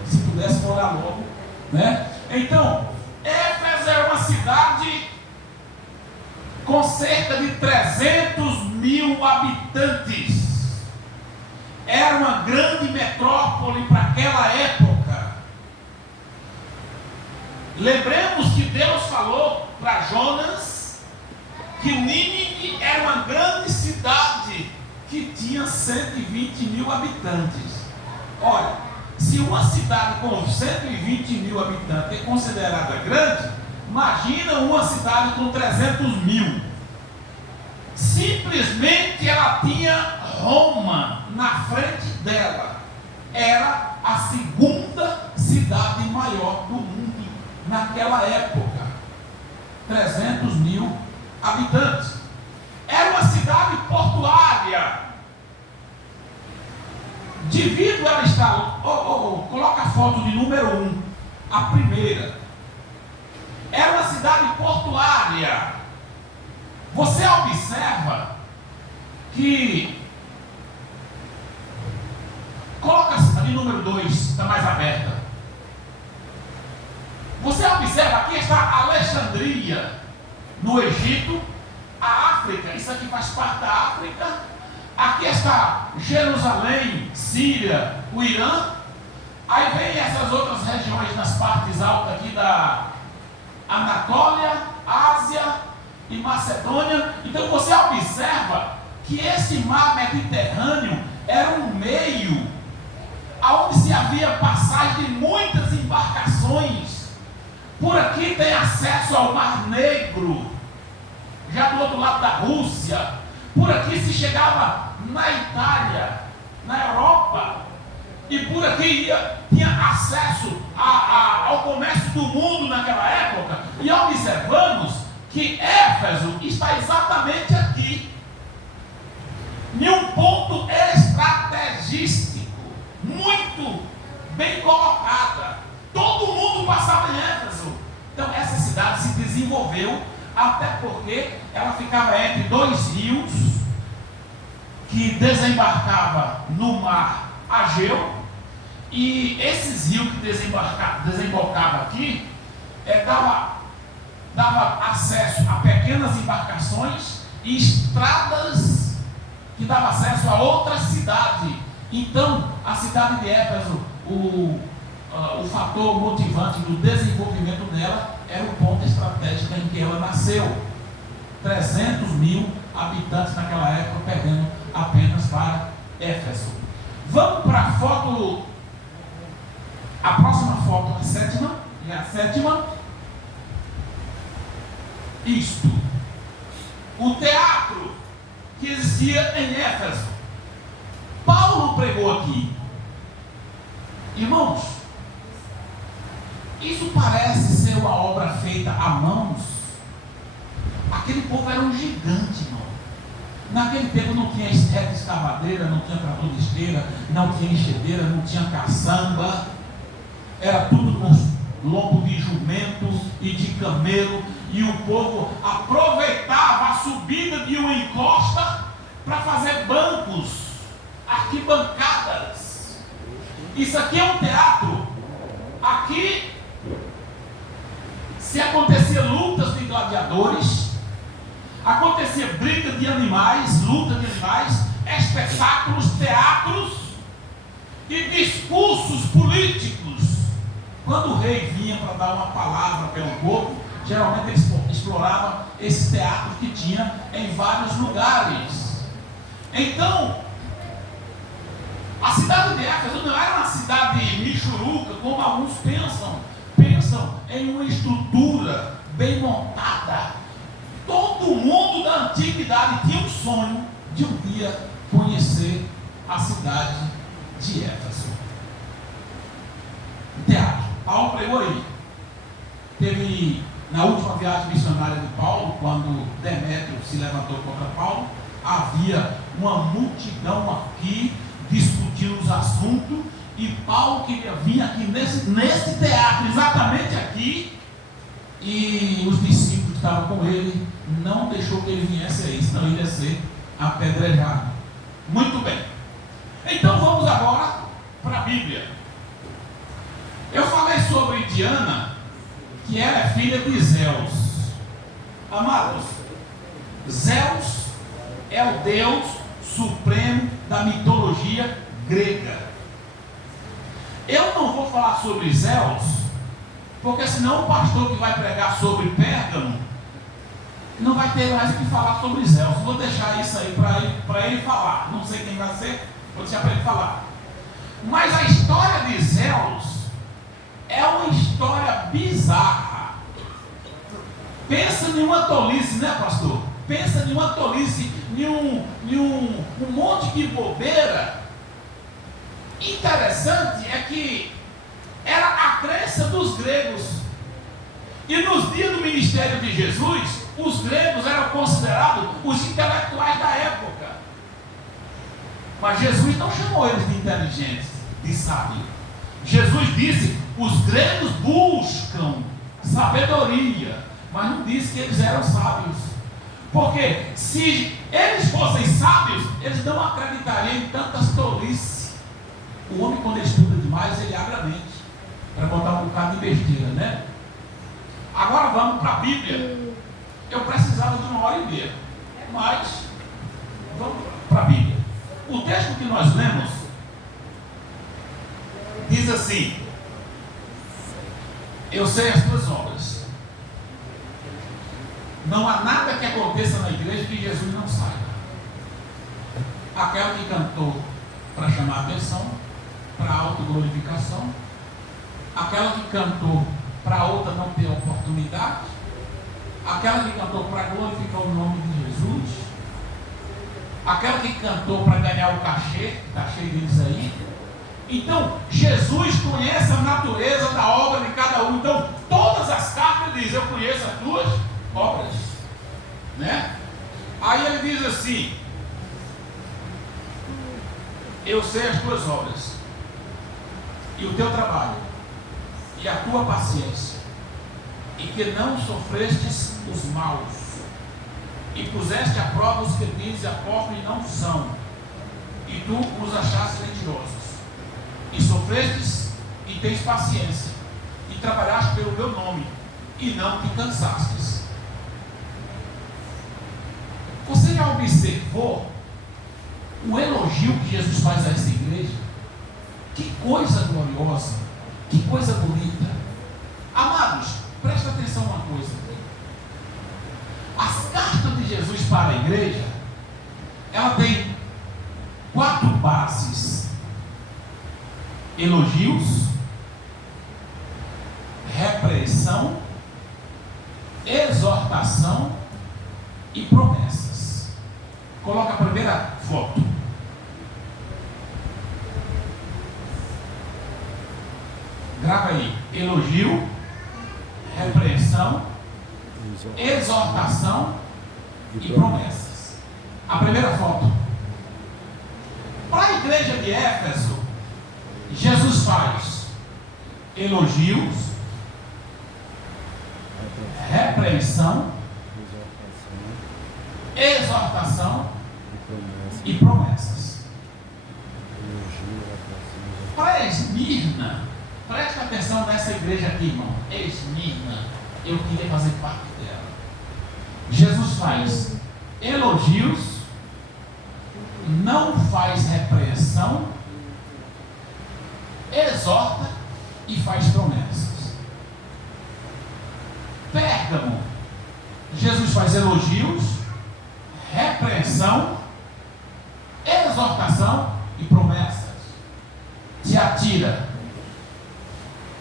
Se pudesse orar logo, né? Então, Éfeso é uma cidade com cerca de 300.000 habitantes. Era uma grande metrópole para aquela época. Lembremos que Deus falou para Jonas que Nínive era uma grande cidade que tinha 120.000 habitantes. Olha, se uma cidade com 120.000 habitantes é considerada grande, imagina uma cidade com 300.000. Simplesmente ela tinha Roma na frente dela. Era a segunda cidade maior do mundo naquela época. 300.000 habitantes. Era uma cidade portuária. Devido ela estar, coloca a foto de número 1, a primeira. Era uma cidade portuária. Você observa que, coloca ali número 2, está mais aberta. Você observa, aqui está Alexandria, no Egito, a África, isso aqui faz parte da África. Aqui está Jerusalém, Síria, o Irã. Aí vem essas outras regiões nas partes altas aqui da Anatólia, Ásia e Macedônia. Então você observa que esse mar Mediterrâneo era um meio onde se havia passagem de muitas embarcações. Por aqui tem acesso ao Mar Negro, já do outro lado da Rússia. Por aqui se chegava na Itália, na Europa, e por aqui tinha acesso ao comércio do mundo naquela época. E observamos que Éfeso está exatamente aqui, em um ponto estrategístico, muito bem colocada. Todo mundo passava em Éfeso. Então essa cidade se desenvolveu, até porque ela ficava entre dois rios que desembarcavam no mar Ageu, e esses rios que desembocavam aqui dava acesso a pequenas embarcações e estradas que davam acesso a outra cidade. Então a cidade de Éfeso, o fator motivante do desenvolvimento dela era o ponto estratégico em que ela nasceu. 300.000 habitantes naquela época, perdendo apenas para Éfeso. Vamos para a foto, a próxima foto, a sétima. E a sétima, isto, o teatro que existia em Éfeso. Paulo pregou aqui. Irmãos, isso parece ser uma obra feita a mãos. Aquele povo era um gigante, irmão. Naquele tempo não tinha reta escavadeira, não tinha trator de esteira, não tinha enxadeira, não tinha caçamba. Era tudo com lombo de jumento e de camelo. E o povo aproveitava a subida de uma encosta para fazer bancos, arquibancadas. Isso aqui é um teatro. Aqui se acontecia lutas de gladiadores, acontecia briga de animais, luta de animais, espetáculos, teatros e discursos políticos. Quando o rei vinha para dar uma palavra pelo povo, geralmente ele explorava esses teatros que tinha em vários lugares. Então, a cidade de Éfeso não era uma cidade michuruca, como alguns pensam em uma estrutura bem montada. Todo mundo da antiguidade tinha um sonho de um dia conhecer a cidade de Éfeso. Teatro. Paulo pregou aí. Teve na última viagem missionária de Paulo, quando Demétrio se levantou contra Paulo, havia uma multidão aqui discutindo os assuntos, e Paulo queria vir aqui nesse teatro, exatamente aqui, e os discípulos que estavam com ele não deixou que ele viesse aí, senão ele ia ser apedrejado. Muito bem. Então vamos agora para a Bíblia. Eu falei sobre Diana, que ela é filha de Zeus. Amados, Zeus é o Deus supremo da mitologia grega. Eu não vou falar sobre Zeus, porque senão o pastor que vai pregar sobre Pérgamo não vai ter mais o que falar sobre Zeus. Vou deixar isso aí para ele falar. Não sei quem vai ser, vou deixar para ele falar. Mas a história de Zeus é uma história bizarra. Pensa em uma tolice, né, pastor? Pensa em uma tolice, em um monte de bobeira. Interessante é que era a crença dos gregos. E nos dias do ministério de Jesus, os gregos eram considerados os intelectuais da época. Mas Jesus não chamou eles de inteligentes, de sábios. Jesus disse: os gregos buscam sabedoria, mas não disse que eles eram sábios. Porque se eles fossem sábios, eles não acreditariam em tantas tolices. O homem, quando ele estuda demais, ele abre a mente para botar um bocado de besteira, né? Agora vamos para a Bíblia. Eu precisava de 1h30, mas vamos para a Bíblia. O texto que nós lemos diz assim: eu sei as tuas obras. Não há nada que aconteça na igreja que Jesus não saiba. Aquela que cantou para chamar a atenção, para a autoglorificação, aquela que cantou para a outra não ter oportunidade, aquela que cantou para glorificar o nome de Jesus, aquela que cantou para ganhar o cachê, está cheio deles aí. Então, Jesus conhece a natureza da obra de cada um. Então, todas as cartas dizem: eu conheço as tuas obras, né? Aí ele diz assim: eu sei as tuas obras, e o teu trabalho, e a tua paciência, e que não sofrestes os maus, e puseste à prova os que dizem apóstolos e não são, e tu os achaste mentirosos, e sofrestes e tens paciência, e trabalhaste pelo meu nome, e não te cansastes. Você já observou o elogio que Jesus faz a essa igreja? Que coisa gloriosa, que coisa bonita. Amados, presta atenção uma coisa. As cartas de Jesus para a igreja, ela tem 4 bases: elogios, repreensão, exortação e promessas. Coloca a primeira foto. Grava aí: elogio, repreensão, exortação e promessas. A primeira foto. Para a igreja de Éfeso, Jesus faz elogios, repreensão, exortação e promessas. Para Esmirna, presta atenção nessa igreja aqui, irmão. Esmirna, eu queria fazer parte dela. Jesus faz elogios, não faz repreensão, exorta e faz promessas. Pérgamo, Jesus faz elogios, repreensão, exortação e promessas. Tiatira,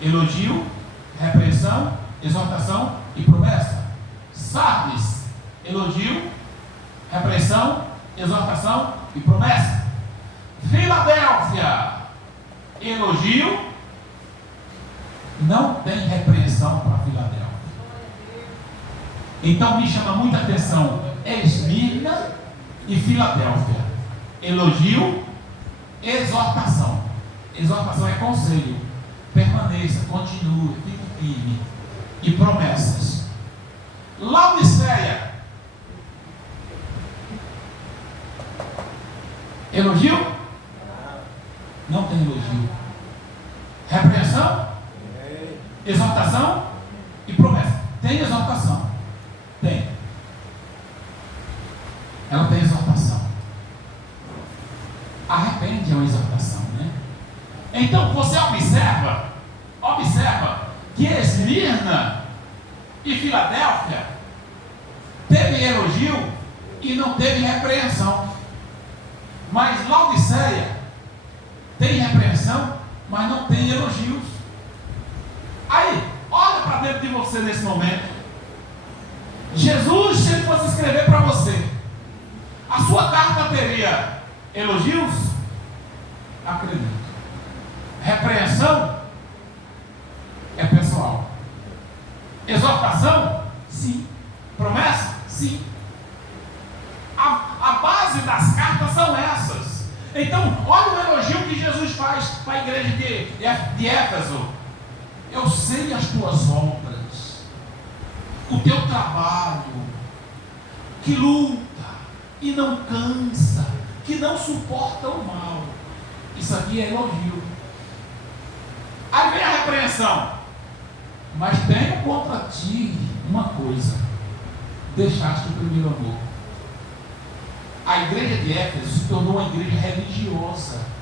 elogio, repreensão, exortação e promessa. Sardes, elogio, repreensão, exortação e promessa. Filadélfia, elogio, não tem repreensão para Filadélfia. Então me chama muita atenção Esmirna e Filadélfia. Elogio, exortação. Exortação é conselho. Permaneça, continue, fique firme. E promessas. Laodiceia, elogio? Não tem elogio. Repreensão? Exortação? E promessa. Tem exortação? Tem. Ela tem exortação. Arrepende é uma exortação, né? Então você observa que Esmirna e Filadélfia teve elogio e não teve repreensão. Mas Laodiceia tem repreensão, mas não tem elogios. Aí, olha para dentro de você nesse momento. Jesus, se ele fosse escrever para você, a sua carta teria elogios? Acredito. Repreensão? É pessoal. Exortação? Sim. Promessa? Sim. A base das cartas são essas. Então, olha o elogio que Jesus faz para a igreja de Éfeso. Eu sei as tuas obras, o teu trabalho, que luta e não cansa, que não suporta o mal. Isso aqui é elogio. Aí vem a repreensão. Mas tenho contra ti uma coisa: deixaste o primeiro amor. A igreja de Éfeso se tornou uma igreja religiosa.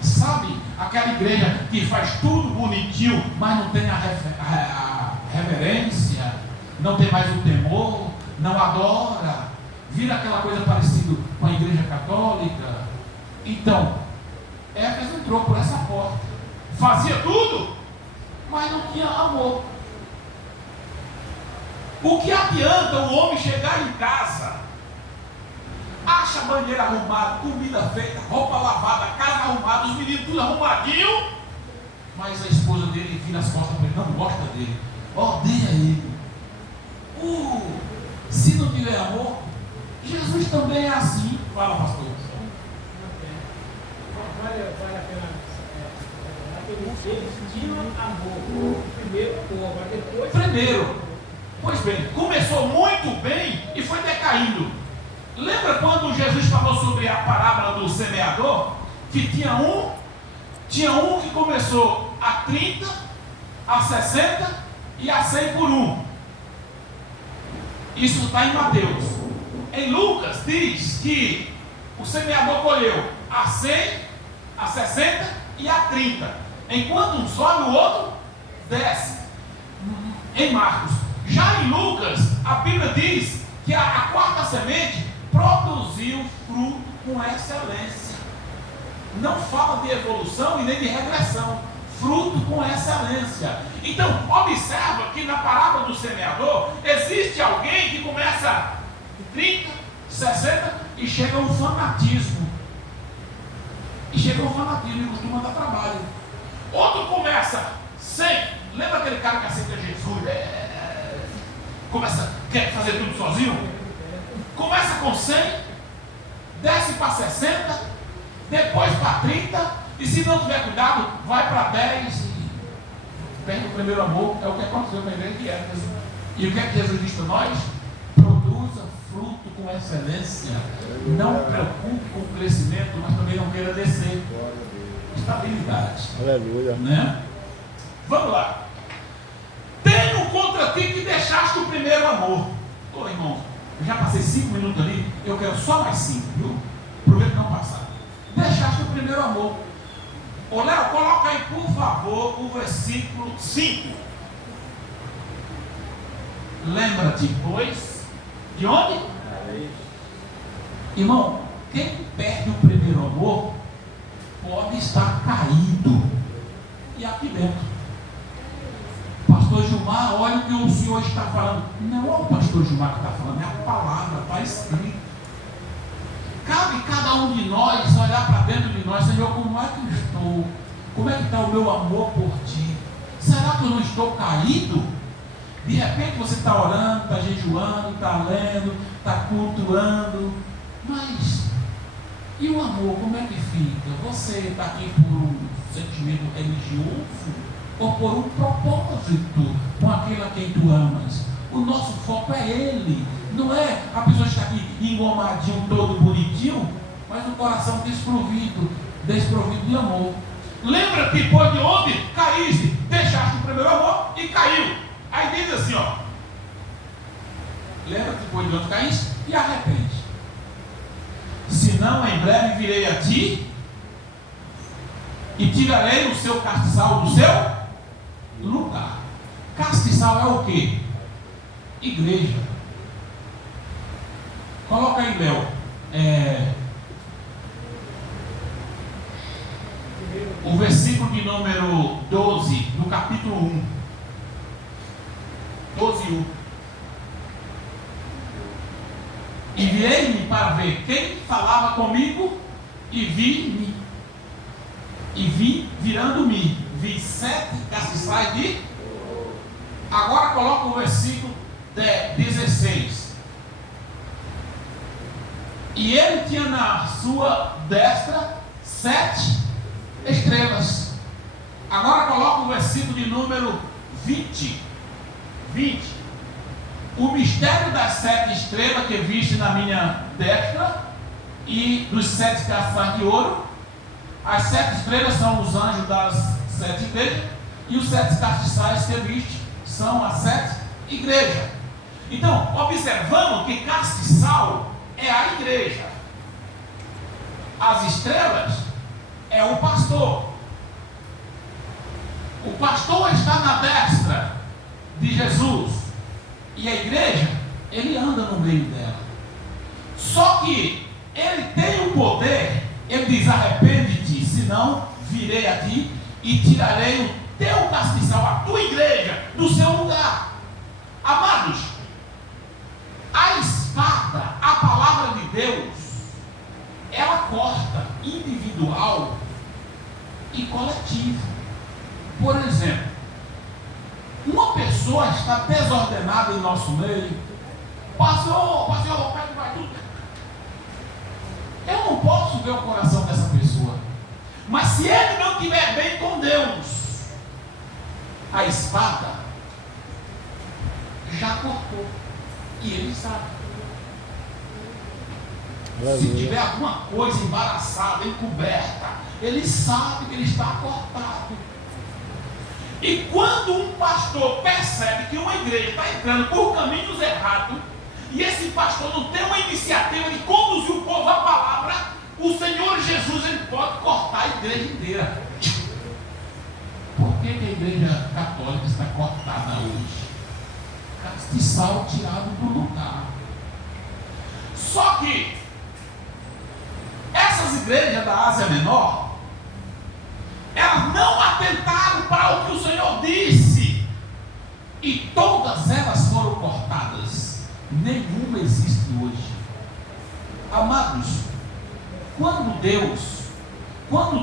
Sabe, aquela igreja que faz tudo bonitinho, mas não tem a reverência, não tem mais o temor, não adora, vira aquela coisa parecida com a igreja católica. Então, Éfeso entrou por essa porta, fazia tudo, mas não tinha amor. O que adianta o homem chegar em casa, acha a banheira arrumada, comida feita, roupa lavada, casa arrumada, os meninos tudo arrumadinho, mas a esposa dele vira as costas para ele, não gosta dele, odeia ele. Se não tiver amor, Jesus também é assim. Fala, pastor. Vale a pena. Eles tinham amor, primeiro amor, agora depois. Primeiro, pois bem, começou muito bem e foi decaindo. Lembra quando Jesus falou sobre a parábola do semeador? Que tinha um que começou a 30, a 60 e a 100 por um. Isso está em Mateus. Em Lucas diz que o semeador colheu a 100, a 60 e a 30. Enquanto um sobe, o outro desce. Em Marcos. Já em Lucas, a Bíblia diz que a quarta semente produziu fruto com excelência. Não fala de evolução e nem de regressão. Fruto com excelência. Então, observa que na parábola do semeador, existe alguém que começa 30, 60 e chega a um fanatismo. E costuma dar trabalho. Outro começa 100. Lembra aquele cara que aceita Jesus? Quer fazer tudo sozinho? Começa com 100, desce para 60, depois para 30, e se não tiver cuidado, vai para 10 e perde o primeiro amor. É o que aconteceu com a igreja de Éfeso. E o que é que Jesus diz para nós? Produza fruto com excelência. Não preocupe com o crescimento, mas também não queira descer. Estabilidade. Aleluia. Né? Vamos lá. Tenho contra ti que deixaste o primeiro amor. Ô irmão, eu já passei 5 minutos ali, eu quero só mais 5, viu? Prometo não passar. Deixaste o primeiro amor. Ô Léo, coloca aí por favor o versículo 5. Lembra-te, pois, de onde? Irmão, quem perde o primeiro amor pode estar caído. E aqui dentro, pastor, pastor Gilmar, olha o que o senhor está falando. Não é o pastor Gilmar que está falando, é a palavra, está escrito. Cabe cada um de nós olhar para dentro de nós, Senhor, como é que eu estou? Como é que está o meu amor por ti? Será que eu não estou caído? De repente você está orando, está jejuando, está lendo, está cultuando, mas e o amor, como é que fica? Você está aqui por um sentimento religioso ou por um propósito com aquele a quem tu amas? O nosso foco é Ele, não é a pessoa estar aqui engomadinho, todo bonitinho, mas o coração desprovido de amor. Lembra-te, pois, de onde caíste, deixaste o primeiro amor e caiu. Aí diz assim, ó: lembra-te, pois, de onde caíste e arrepende. Senão, em breve virei a ti e tirarei o seu castiçal do seu lugar. Castiçal é o quê? Igreja. Coloca aí, Léo. O versículo de número 12, do capítulo 1. 12:1. E virei-me para ver quem falava comigo, e vi, virando-me, vi 7 castiçais de. Agora coloca o versículo 16. E ele tinha na sua destra 7 estrelas. Agora coloca o versículo de número 20. O mistério das 7 estrelas que viste na minha destra e dos 7 castiçais de ouro. As 7 estrelas são os anjos das 7 igrejas, e os 7 castiçais que viste são as 7 igrejas. Então, observando que castiçal é a igreja, as estrelas é o pastor. O pastor está na destra de Jesus, e a igreja, ele anda no meio dela. Só que ele tem o poder, ele diz: arrepende-te, senão virei a ti e tirarei o teu castiçal, a tua igreja, do seu lugar. Amados, a espada, a palavra de Deus, ela corta individual e coletivo. Por exemplo, uma pessoa está desordenada em nosso meio. Pastor, o pai vai tudo. Eu não posso ver o coração dessa pessoa. Mas se ele não estiver bem com Deus, a espada já cortou. E ele sabe. Se tiver alguma coisa embaraçada, encoberta, ele sabe que ele está cortado. E quando um pastor percebe que uma igreja está entrando por caminhos errados, e esse pastor não tem uma iniciativa de conduzir o povo à palavra, o Senhor Jesus, ele pode cortar a igreja inteira. Por que a igreja católica está cortada hoje? Castiçal tirado do lugar. Só que essas igrejas da Ásia Menor, elas não atentaram para o que o Senhor disse, e todas elas foram cortadas. Nenhuma existe hoje. Amados, quando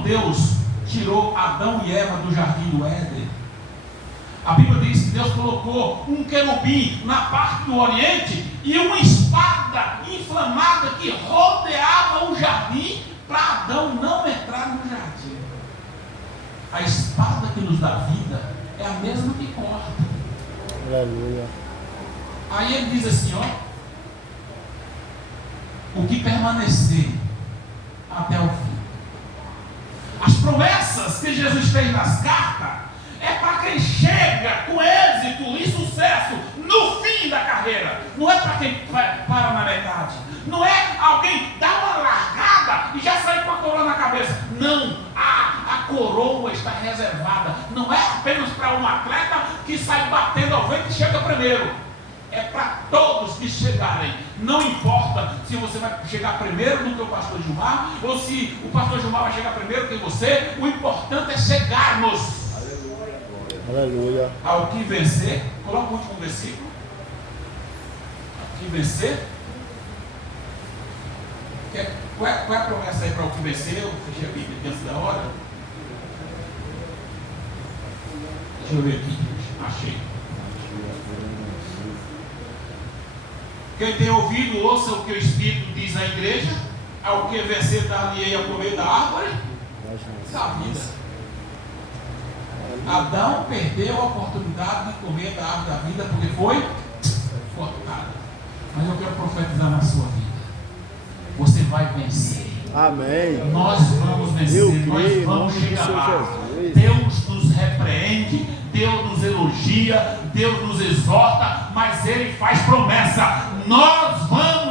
Deus tirou Adão e Eva do jardim do Éden, a Bíblia diz que Deus colocou um querubim na parte do oriente e uma espada inflamada que rodeava o jardim para Adão não entrar no jardim. A espada que nos dá vida é a mesma que corta. Aleluia. Aí ele diz assim, ó: o que permanecer até o fim. As promessas que Jesus fez nas cartas é para quem chega com êxito e sucesso no fim da carreira. Não é para quem para na metade. Não é alguém dar uma largada e já sair com a coroa na cabeça. Não, a coroa está reservada. Não é apenas para um atleta que sai batendo ao vento e chega primeiro. É para todos que chegarem. Não importa se você vai chegar primeiro do que o pastor Gilmar, ou se o pastor Gilmar vai chegar primeiro que você. O importante é chegarmos. Aleluia. Ao que vencer, coloca o último versículo. Ao que vencer. Qual é a promessa aí para o que vencer? Eu fechei a Bíblia antes da hora. Deixa eu ver aqui. Achei. Quem tem ouvido, ouça o que o Espírito diz à igreja. Ao que vencer, dar-lhe-ei a comer da árvore da vida. Adão perdeu a oportunidade de comer da árvore da vida porque foi cortado. Mas eu quero profetizar na sua vida. Você vai vencer. Amém. Nós vamos vencer. Nós vamos chegar lá. Deus nos repreende, Deus nos elogia, Deus nos exorta, mas Ele faz promessa. Nós vamos